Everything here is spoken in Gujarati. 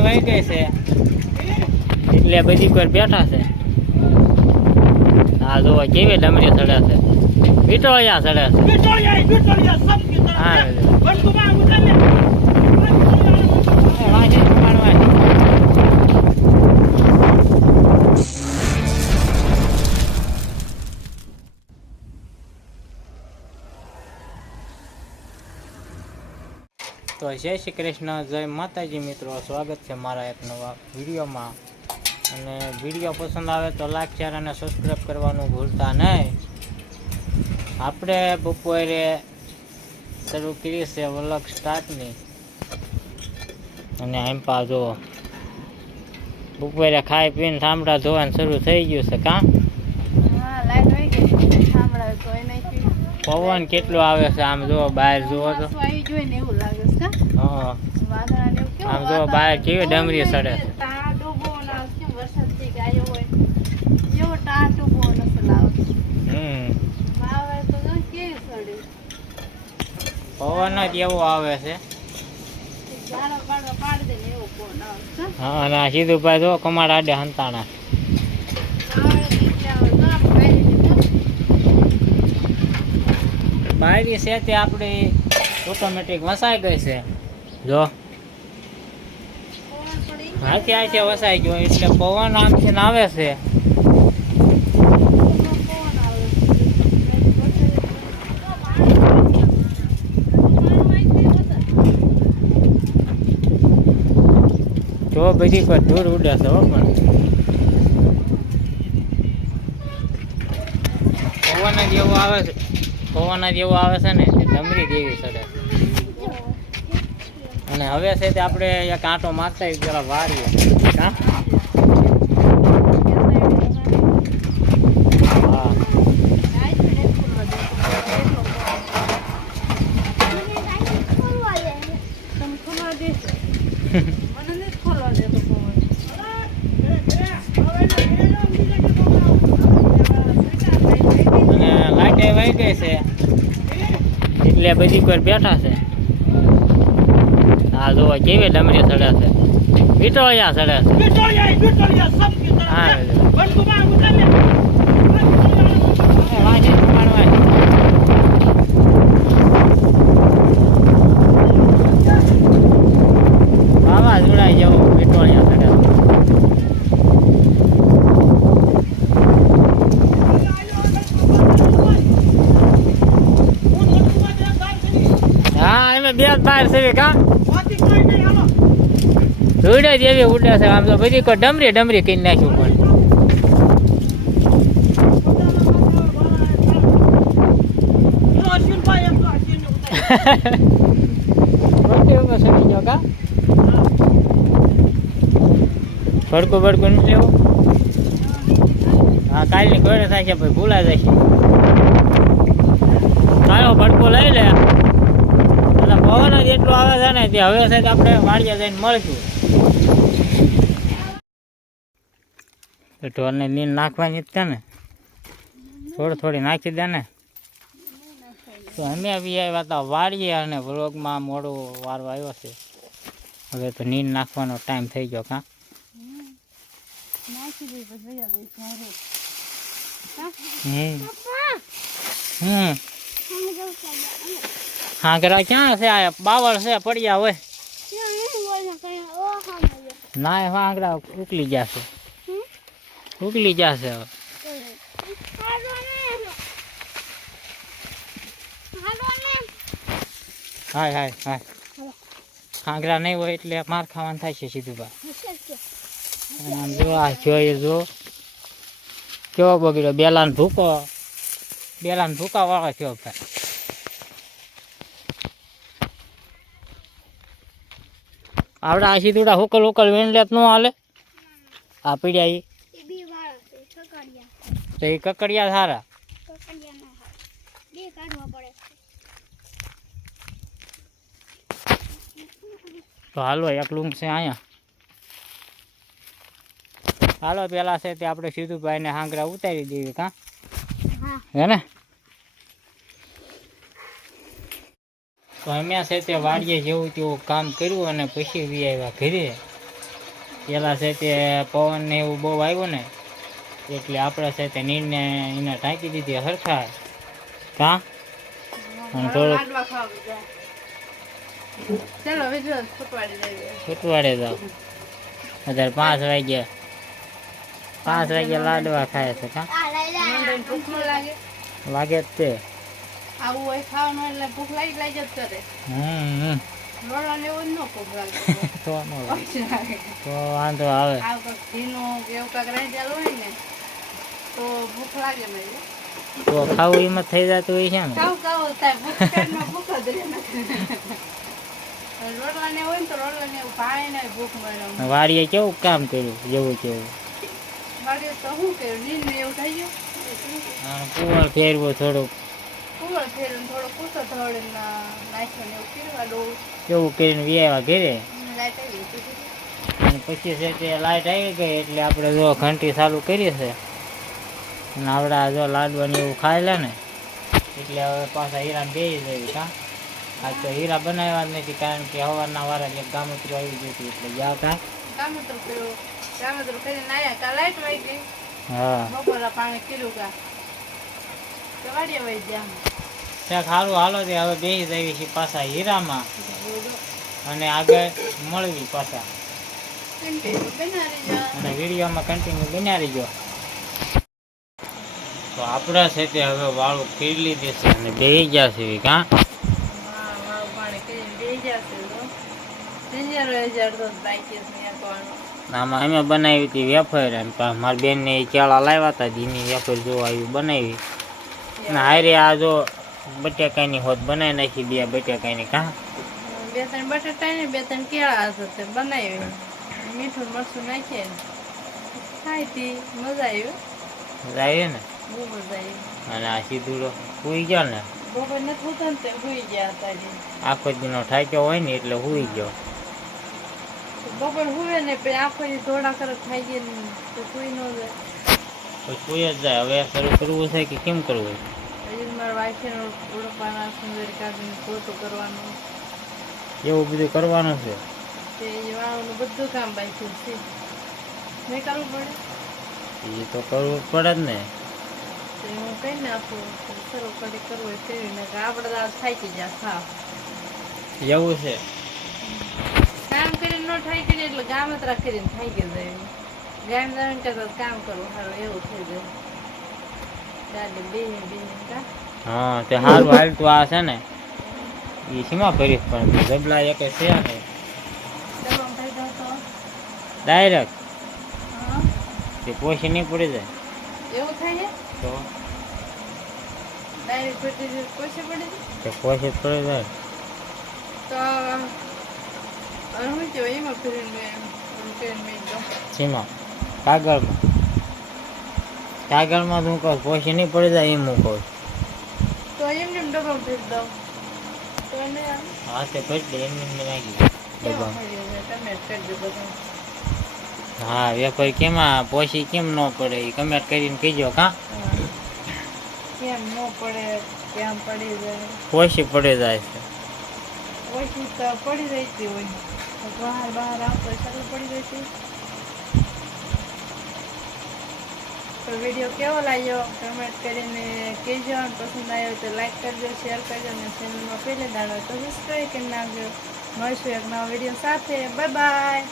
લાઈટ વહી ગઈ છે. એટલે બધી પર બેઠા છે. આ જોવા કેવી ડમરી ચડે છે. વિટોળિયા ચડે છે. જય શ્રી કૃષ્ણ, જય માતાજી મિત્રો. સ્વાગત છે મારા એક નવા વિડીયોમાં. અને વીડિયો પસંદ આવે તો લાઈક શેર અને સબસ્ક્રાઈબ કરવાનું ભૂલતા નહીં. આપણે બપોરે શરૂ કરી છે વલક સ્ટાર્ટની અને એમ પા બપોરે ખાઈ પીને ઠામડા ધોવાનું શરૂ થઈ ગયું છે, કાં હા લાઈટ વહી ગઈ સાંભળાય તો એને પવન કેટલો આવે છે? આમ જો બહાર જુઓ તો. આમ જો બહાર કેવી ડમરી સડે પવન જ એવો આવે છે. હા. ના સીધું ભાઈ જો કમાડ આડે હંતાણા આવે નીચે આવે તો આમ કાઢી દીધું બાયરી છે તે આપણી ઓટોમેટિક વસાઈ ગઈ છે. જો. હાથી હાથે વસાઈ ગયો, એટલે પવન આમથી આવે છે. જો બધી કોઈ દૂર ઉડે છે પણ. પવન જ એવો આવે છે. પવન જેવો આવે છે ને તે ડમરી જેવી ચડે અને હવે છે તે આપણે એક આંટો મારતા પેલા વારીએ. મને ખોલવા દેતો ગઈ છે? એટલે બધી કોઈ બેઠા છે. આ જોવા કેવી ડમરી ચડે છે. વિટોળિયા ચડે છે. છે કા વાતી કોઈ નહીં હાલો. ધૂળે જ એવી ઉડે છે આમ તો બધી કોઈ ડમરી ડમરી કરી નાખ્યું કા? ભડકું ભડકું નથી લેવું? હા કાલની થાય છે ભાઈ ભૂલા જાય છે કાળો ભડકો લઈ લે અને પવન જ એટલો આવે છે ને તે હવે સાહેબ આપણે વાડિયા જઈને મળશું. ઢોરને નીંદ નાખવાની જ છે ને. થોડી થોડી નાખી દે ને. તો અમે બી આવ્યા હતા વાળીએ અને વ્લોગમાં મોડું વારો આવ્યો છે. હવે તો નીંદ નાખવાનો ટાઈમ થઈ ગયો કાં. હમ. હમ. હા ઘરા ક્યાં છે? આ બાવળ છે પડ્યા હોય. ના એ આંગળા ઉકલી ગયા છે. ઉકલી ગયા છે હવે. હાય હાય હાય. આંગળા નહીં હોય એટલે માર ખાવાનું થાય છે સીધું બા. આમ જો આ જોઈએ જો. કેવો બગડ્યો? બેલાન ભૂકો. બેલાન ભૂકા વાળો કેવો ભાઈ. આવડે આ સીધુડા હોકલ હોકલ વેણ લેત નો હાલે. આ પીડ્યા ઈ. તો એ કકડિયા સારા તો હાલો એક લૂંગ છે અહીંયા. હાલો પેલા છે તે આપણે સીધું ભાઈને હાંગરા ઉતારી દેવી કાં? હે ને? તો અમે છે તે વાડીએ જેવું તેવું કામ કર્યું અને પછી વી આવ્યા ઘરે. પેલા છે તે પવન ને એવું બહુ આવ્યું ને એટલે આપણે છે તે નીરને એને ઢાંકી દીધી હરખા કા? અને ફૂટવાડી દેવી છૂટવાડે જાવ અત્યારે પાંચ વાગ્યા. પાંચ વાગ્યા લાડવા ખાય છે કા? લાગે જ તે. આવું હોય ખાવાનું એટલે ભૂખ લાગી લાગી જ કરે. હમ હમ. લોડા ને એવું જ ન ભૂખ લાગે. તો ન લાગે. ઓછી લાગે. તો વાંધો આવે. આ વખત ઘીનું એવું કાંઈક રાંધેલું હોય ને તો ભૂખ લાગે મને. તો ખાવું એમાં થઈ જતું હોય છે ને? કાવું કાવું થાય ભૂખ પેટમાં ભૂખ જ રહે રોટલા ને હોય ને તો રોટલા ને એવું ને ભૂખ મળે. વાડીએ કેવું કામ કર્યું? જેવું કેવું? વાળ્યું તો શું કર્યું? નીંદ એવું થઈ ગયું? કુંવર ફેરવું થોડુંક. કુવર ફેરવીને થોડો કૂસો ધોડીને નાખ્યો એવું કરીને વ્યાવા ઘેરે? લાઈટ આવી અને પછી છે લાઇટ આવી ગઈ એટલે આપણે જો ઘંટી ચાલુ કરી છે. અને આપણા જો લાડવાની એવું ખાઈ લે ને એટલે હવે પાછા હીરા બે કા આજ તો હીરા બનાવ્યા જ નથી કારણ કે સવારના વાળા એક ગામતરું આવી ગયું હતું એટલે ગયા કા કામતરું કર્યું કામતરું કરીને આવ્યા કા લાઈટ વાગી હા. બપોરા પાણી પીરું કા ત્યાં. સારું હાલો તે હવે બેસી છે પાછા હીરામાં. અને આગળ મળવી પાછા. અને વિડીયોમાં કન્ટિન્યુ બન્યા રહીજો તો આપણા છે તે હવે વાળું કરી લીધી છે અને બે ગયા છે કાં આમાં અમે બનાવી હતી વેફર અને મારી બેનને એ કેળા લાવ્યા હતા એની વેફર જોવા આવી બનાવી. અને હારે આ જો બટેકાની હોત બનાવી નાખી બે બટેકાની કા? બે ત્રણ બટાટા ને બે ત્રણ કેળા હશે તે બનાવી મીઠું મરચું નાખીએ. ખાઈ તી મજા આવી. લાવી ને? બહુ મજા આવી. અને આ સીધુડો સુઈ ગયો ને? બપોર નથી હોતા ને તે સુઈ ગયા હતા. આખો દીનો થાક્યો હોય ને એટલે સુઈ ગયો. બપોર હુવે ને પછી આખો દી દોડા કરે થાય ગઈ તો સુઈ ન જાય. સુઈ જ જાય. હવે શરૂ કરવું છે કે કેમ કરવું હજી વાઈફેનો ઉડપાના કાઢીને ફોટો કરવાનો. એવું બધું કરવાનું છે? તે બધું કામ બાકી છે. મેં કરવું પડે? એ તો કરવું પડે જ ને. તો હું કઈ નાખું સરો કરવું હોય કરી નાખે આપણે તો થાકી ગયા સાવ એવું છે? કામ કરીને ન થાય કરીએ એટલે ગામ જ કરીને થઈ ગયું જાય ગામ કરતા કામ કરવું સારું એવું થઈ જાય. દાદી બે બે કા? હા તે સારું તો આ છે ને. એ સીમા ભરીશ પણ જબલા એક છે ને. ડાયરેક્ટ તે પોસી નહીં પડી જાય. એવું થાય તો? ડાયરેક્ટ પડી જાય તે પોસી પડી જાય. તો હું એમાં સીમા. કાગળમાં. કાગળમાં તું કહું પોસી નહીં પડી જાય એમ હું કહું. તો એમને એમ ડબ્બા ફેરી દઉં. તો એને હા તે ભરી દે એમ એમ નાખી કેવા ફરી જાય તમે કરજો બધું હા વેપાર કેમાં પોસી કેમ ન પડે એ કમેન્ટ કરીને કહેજો કાં. કેમ ન પડે કેમ પડી જાય. પોસી પડી જાય છે. ઓછી તો પડી રહેતી હોય. બહાર બહાર આવતો ચાલુ પડી તો વીડિયો કેવો લાગ્યો? કમેન્ટ કરીને કહેજો. અને પસંદ આવ્યો તો લાઈક કરજો શેર કરજો અને ચેનલમાં પહેલે દાડો તો સબસ્ક્રાઈબ કરી નાખજો. મળશું એક નવા વીડિયો સાથે. Bye bye